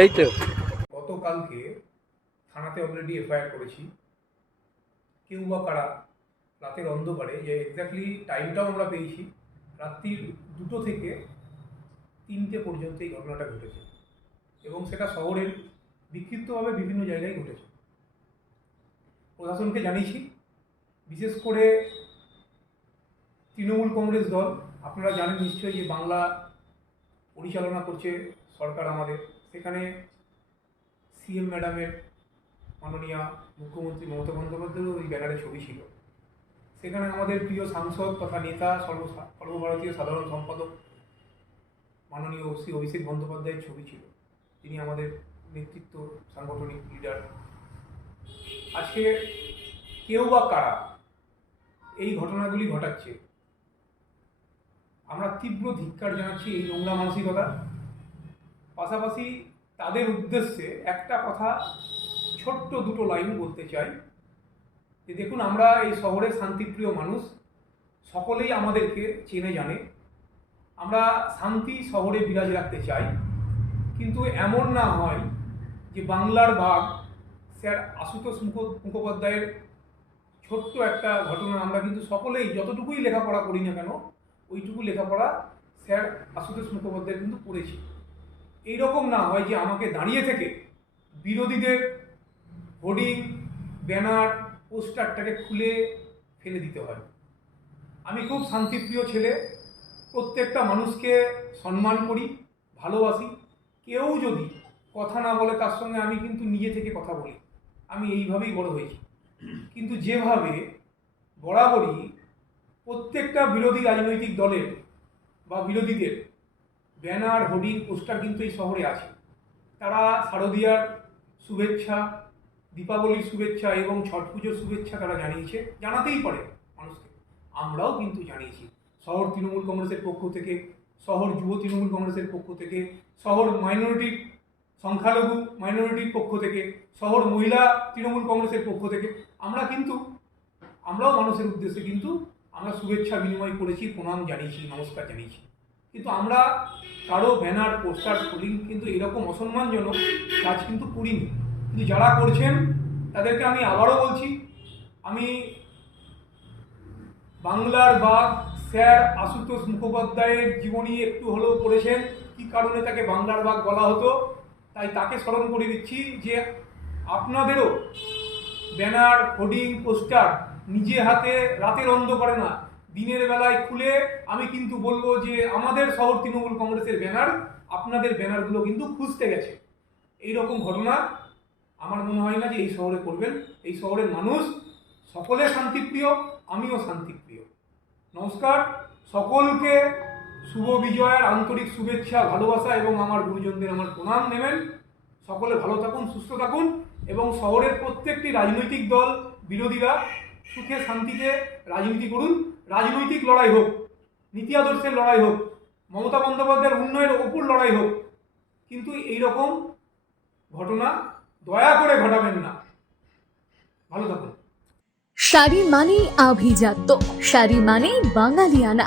এই তো। গতকালকে থানাতে অলরেডি এফআইআর করেছি। কেউ বা কারা রাতের অন্ধকারে, যে এক্স্যাক্টলি টাইমটাও আমরা পেয়েছি, রাত্রির দুটো থেকে তিনটে পর্যন্ত এই ঘটনাটা ঘটেছে। এবং সেটা শহরের বিক্ষিপ্তভাবে বিভিন্ন জায়গায় ঘটেছে। প্রশাসনকে জানিয়েছি, বিশেষ করে তৃণমূল কংগ্রেস দল, আপনারা জানেন নিশ্চয়ই যে বাংলা পরিচালনা করছে সরকার আমাদের। সেখানে সিএম ম্যাডামের মাননীয় মুখ্যমন্ত্রী মমতা বন্দ্যোপাধ্যায়েরও ওই ব্যানারে ছবি ছিল। সেখানে আমাদের প্রিয় সাংসদ তথা নেতা, সর্ব, সর্বভারতীয় সাধারণ সম্পাদক মাননীয় শ্রী অভিষেক বন্দ্যোপাধ্যায়ের ছবি ছিল। তিনি আমাদের নেতৃত্ব, সাংগঠনিক লিডার আজকে কেউ বা কারা এই ঘটনাগুলি ঘটাচ্ছে? আমরা তীব্র ধিক্কার জানাচ্ছি এই নোংরা মানসিকতা। পাশাপাশি তাদের উদ্দেশ্যে একটা কথা ছোট্ট দুটো লাইন বলতে চাই। যে দেখুন, আমরা এই শহরের শান্তিপ্রিয় মানুষ, সকলেই আমাদেরকে চেনে জানে। আমরা শান্তি শহরে বিরাজ রাখতে চাই, কিন্তু এমন না হয় যে বাংলার বাঘ, স্যার আশুতোষ মুখো- মুখোপাধ্যায়ের ছোট্ট একটা ঘটনা আমরা কিন্তু সকলেই যতটুকুই লেখাপড়া করি না কেন, ওইটুকু লেখাপড়া স্যার আশুতোষ মুখোপাধ্যায় কিন্তু পড়েছি এইরকম না হয় যে আমাকে দাঁড়িয়ে থেকে বিরোধীদের হোর্ডিং ব্যানার, পোস্টারটাকে খুলে ফেলে দিতে হয়। আমি খুব শান্তিপ্রিয় ছেলে, প্রত্যেকটা মানুষকে সম্মান করি, ভালোবাসি। কেউ যদি কথা না বলে তার সঙ্গে আমি কিন্তু নিজে থেকে কথা বলি। আমি এইভাবেই বড় হয়েছি। কিন্তু যেভাবে বরাবরই প্রত্যেকটা বিরোধী রাজনৈতিক দলের বা বিরোধীদের ব্যানার, হোর্ডিং, পোস্টার কিন্তু এই শহরে আছে। তারা শারদীয়ার শুভেচ্ছা, দীপাবলির শুভেচ্ছা এবং ছট পুজোর শুভেচ্ছা তারা জানিয়েছে, জানাতেই পারে মানুষকে। আমরাও কিন্তু জানিয়েছি, শহর তৃণমূল কংগ্রেসের পক্ষ থেকে, শহর যুব তৃণমূল কংগ্রেসের পক্ষ থেকে, শহর মাইনরিটির সংখ্যালঘু মাইনরিটির পক্ষ থেকে, শহর মহিলা তৃণমূল কংগ্রেসের পক্ষ থেকে। আমরা কিন্তু, আমরাও মানুষের উদ্দেশ্যে কিন্তু আমরা শুভেচ্ছা বিনিময় করেছি, প্রণাম জানিয়েছি, নমস্কার জানিয়েছি। কিন্তু আমরা কারও ব্যানার, পোস্টার ফুলিং কিন্তু এরকম অসম্মানজনক কাজ কিন্তু করিনি। কিন্তু যারা করছেন, তাদেরকে আমি আবারও বলছি, আমি বাংলার বাঘ স্যার আশুতোষ মুখোপাধ্যায়ের জীবনী একটু হলেও পড়েছেন, কী কারণে তাকে বাংলার বাঘ বলা হতো, তাই তাকে স্মরণ করে দিচ্ছি যে আপনাদেরও ব্যানার, হোর্ডিং, পোস্টার নিজে হাতে রাতের অন্ধকারে না দিনের বেলায় খুলে আমি কিন্তু বলব যে আমাদের শহর তৃণমূল কংগ্রেসের ব্যানার, আপনাদের ব্যানারগুলো কিন্তু খুঁজতে গেছে। এই রকম ঘটনা আমার মনে হয় না যে এই শহরে করবেন। এই শহরের মানুষ সকলে শান্তিপ্রিয়, আমিও শান্তিপ্রিয়। নমস্কার। সকলকে শুভ বিজয়ের আন্তরিক শুভেচ্ছা, ভালোবাসা এবং আমার গুরুজনদের আমার প্রণাম নেবেন। সকলে ভালো থাকুন, সুস্থ থাকুন এবং শহরের প্রত্যেকটি রাজনৈতিক দল বিরোধীরা সুখে শান্তিতে রাজনীতি করুন, রাজনৈতিক লড়াই হোক, নীতি আদর্শের লড়াই হোক, মমতা বন্দ্যোপাধ্যায়ের উন্নয়নের ওপর লড়াই হোক, কিন্তু এই রকম ঘটনা দয়া করে ঘটাবেন না। ভালো থাকুন। শাড়ি মানেই আভিজাত্য, শাড়ি মানেই বাঙালিয়ানা।